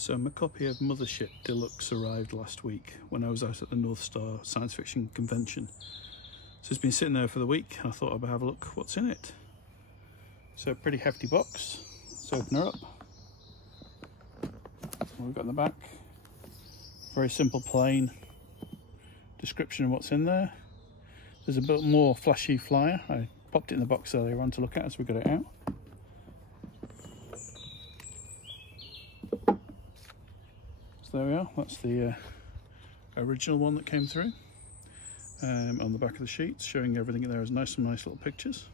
So my copy of Mothership Deluxe arrived last week when I was out at the North Star Science Fiction Convention. So it's been sitting there for the week. I thought I'd have a look what's in it. So a pretty hefty box. Let's open her up. What we've got in the back. Very simple, plain description of what's in there. There's a bit more flashy flyer. I popped it in the box earlier on to look at as we got it out. So there we are, that's the original one that came through on the back of the sheet, showing everything in there as some nice little pictures.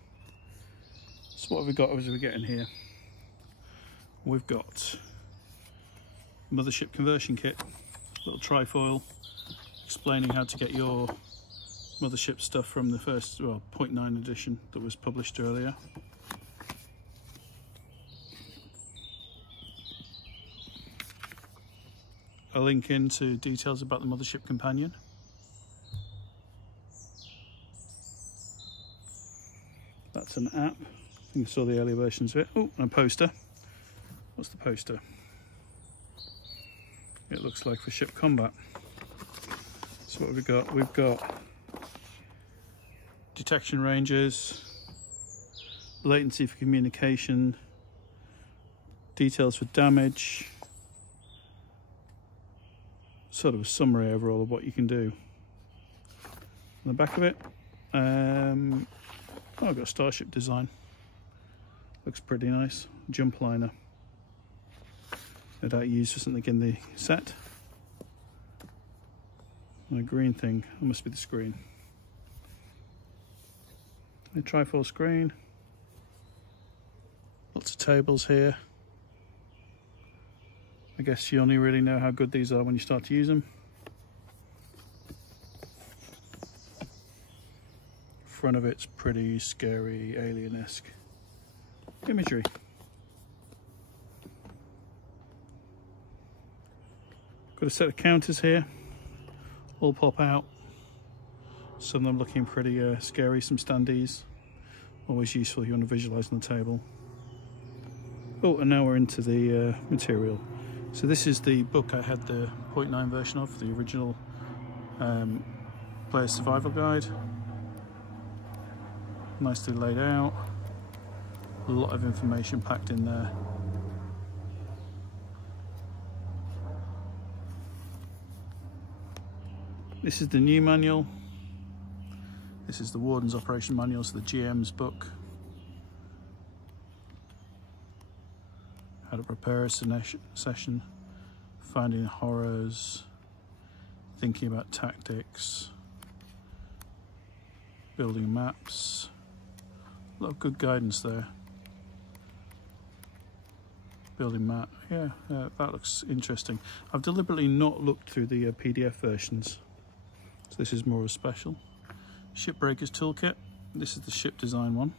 So what have we got as we get in here? We've got Mothership conversion kit, little trifoil explaining how to get your Mothership stuff from the first, well, 0.9 edition that was published earlier. A link into details about the Mothership companion. That's an app. I think I saw the earlier versions of it. Oh, and a poster. What's the poster? It looks like for ship combat. So what have we got? We've got detection ranges, latency for communication, details for damage, sort of a summary overall of what you can do. On the back of it, I've got a starship design. Looks pretty nice. Jump liner. No doubt used for something in the set. And a green thing, that must be the screen. A trifoil screen. Lots of tables here. I guess you only really know how good these are when you start to use them. Front of it's pretty scary, alien-esque imagery. Got a set of counters here, all pop out. Some of them looking pretty scary, some standees. Always useful if you want to visualise on the table. Oh, and now we're into the material. So this is the book I had the 0.9 version of, the original Player Survival Guide. Nicely laid out. A lot of information packed in there. This is the new manual. This is the Warden's Operation Manual, so the GM's book. How to prepare a session, finding horrors, thinking about tactics, building maps. A lot of good guidance there. Building map, yeah, that looks interesting. I've deliberately not looked through the PDF versions, so this is more of a special. Shipbreakers Toolkit. This is the ship design one.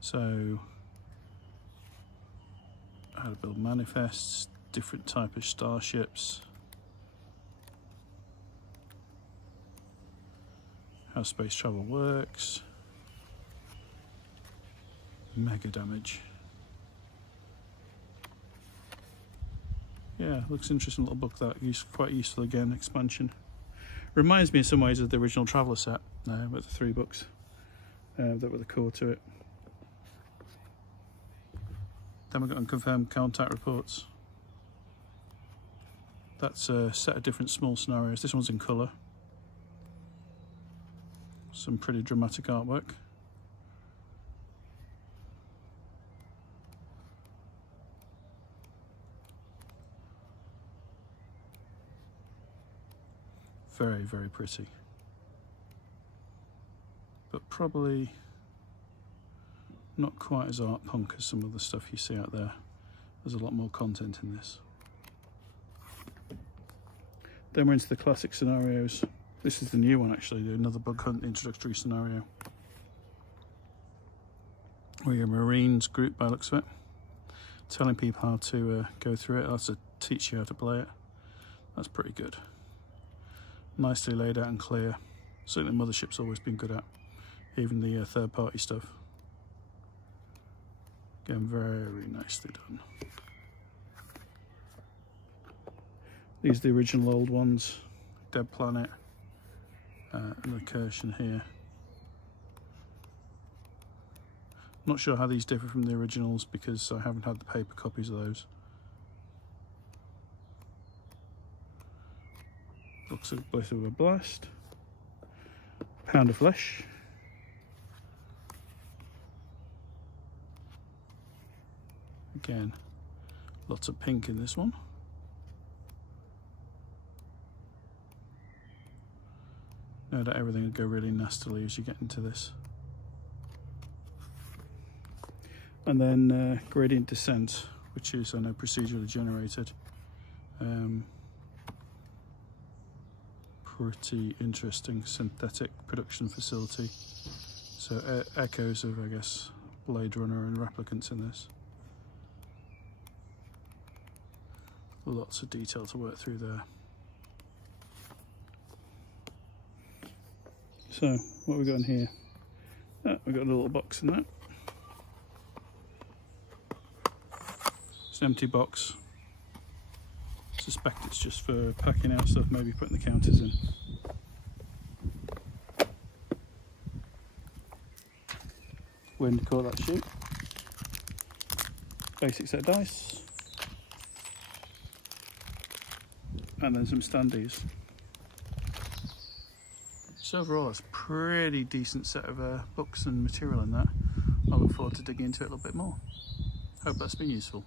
So, how to build manifests, different type of starships, how space travel works, mega damage. Yeah, looks interesting little book that. Quite useful again, expansion. Reminds me in some ways of the original Traveller set with the 3 books that were the core to it. Then we've got unconfirmed contact reports. That's a set of different small scenarios. This one's in colour. Some pretty dramatic artwork. Very, very pretty. But probably not quite as art punk as some of the stuff you see out there. There's a lot more content in this. Then we're into the classic scenarios. This is the new one actually, another bug hunt introductory scenario. Where you're a Marines group by the looks of it. Telling people how to go through it, that's to teach you how to play it. That's pretty good. Nicely laid out and clear. Something that Mothership's always been good at. Even the third-party stuff. Again, very nicely done. These are the original old ones, Dead Planet, and the Recursion here. Not sure how these differ from the originals because I haven't had the paper copies of those. Looks like a bit of a blast. Pound of Flesh. Again, lots of pink in this one. No doubt everything will go really nastily as you get into this. And then Gradient Descent, which is, I know, procedurally generated. Pretty interesting synthetic production facility. So echoes of, I guess, Blade Runner and Replicants in this. Lots of detail to work through there. So, what have we got in here? We've got a little box in that. It's an empty box. I suspect it's just for packing out stuff, maybe putting the counters in. Wind caught that sheet. Basic set of dice. And then some standees. So overall, it's a pretty decent set of books and material in that. I look forward to digging into it a little bit more. Hope that's been useful.